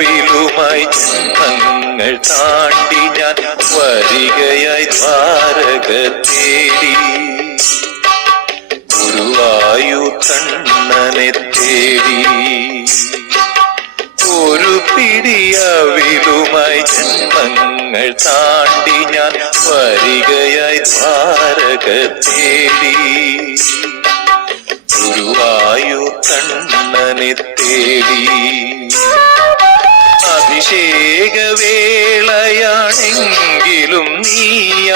പിടിയവിലുമായി തങ്ങൾ താണ്ടി ഞാൻ വരികയായി ദ്വാരക തേടി ഗുരുവായു കണ്ണനെ തേടി. ഒരു പിടിയവിലുമായി ജന്മങ്ങൾ താണ്ടി ഞാൻ വരികയായി ദ്വാരക തേടി ഗുരുവായു കണ്ണനെ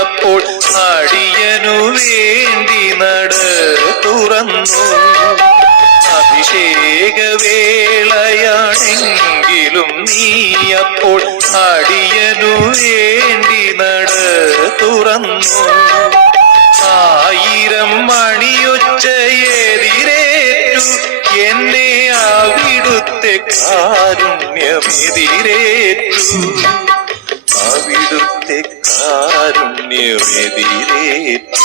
അപ്പോൾ അടിയനു വേണ്ടി നട തുറന്നു. അഭിഷേക വേളയാണെങ്കിലും നീ അപ്പോൾ അടിയനു വേണ്ടി നട തുറന്നു. ആയിരം മണിയൊച്ചയെതിരേറ്റു എന്നെ അവിടുത്തെ കാരുണ്യമെതിരേറ്റു. കാരുണ്യമെതിരേറ്റു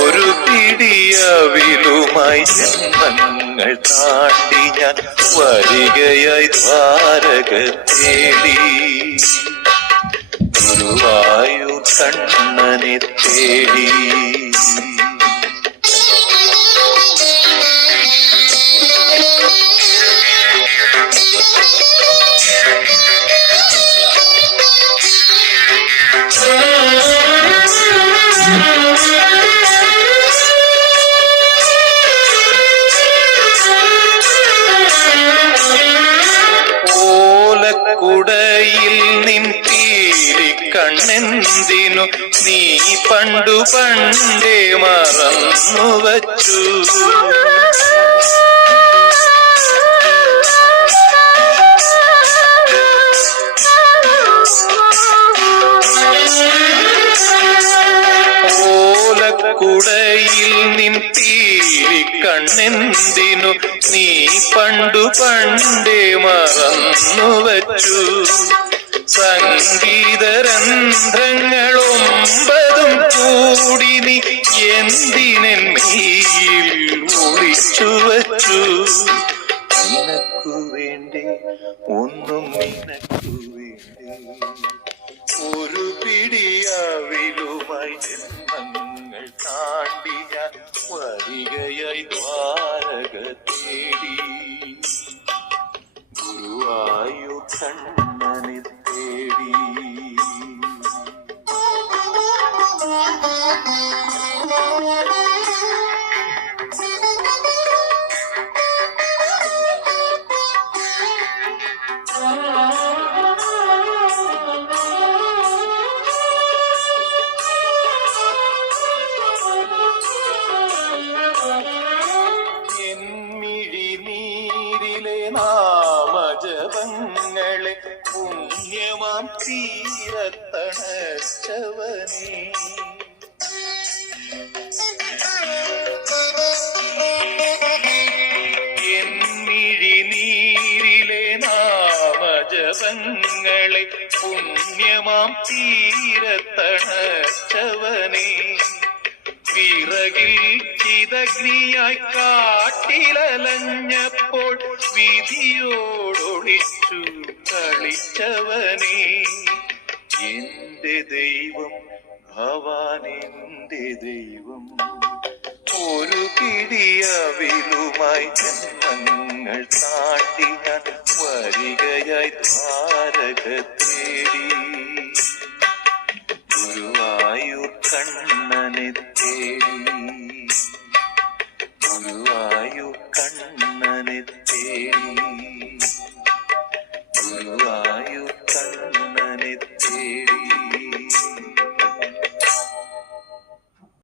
ഒരു പിടിയവിലുമായി ജന്മങ്ങൾ താണ്ടി ഞാൻ വരികയായി ദ്വാരക തേടി. ഗുരുവായൂർ കണ്ണനെ തേടി. ഓലക്കുടയിൽ നിൻ കണ്ണെന്തിനു നീ പണ്ടു പണ്ടേ മറന്നു വച്ചു. ഓലക്കുടയിൽ നിൻ പീലി കണ്ണെന്തിനു നീ പണ്ടു പണ്ടേ മറന്നു വച്ചു സംഗീതരന്ധ്രങ്ങളൊമ്പതും കൂടി നീ ഒളിച്ചു വച്ചു നിനക്കു വേണ്ടി ഒന്നും നിനക്കു വേണ്ടി ഒരു പിടിയാവിലുമായി ജന്മങ്ങൾ താണ്ടിയ വരികയായി ദ്വാരക തേടി കണ്ണനെ തേടി എന്മിഴി തീരത്തണച്ചവനേ നീരിലെ നാമജപങ്ങളെ പുണ്യമാം തീരത്തണച്ചവനേ. വിറകിൽ ചിതഗ്നിയായി കാട്ടിലലഞ്ഞപ്പോൾ വിധിയോടൊളിച്ചു. കളിച്ചവനേ. എന്റെ ദൈവം ഭവാനെന്റെ ദൈവം. ഒരു കിടിയവിലുമായി ജന്മങ്ങൾ താണ്ടി ഞാൻ വരികയായി താരക തേടി ഗുരുവായൂർ കണ്ണനെ തേടി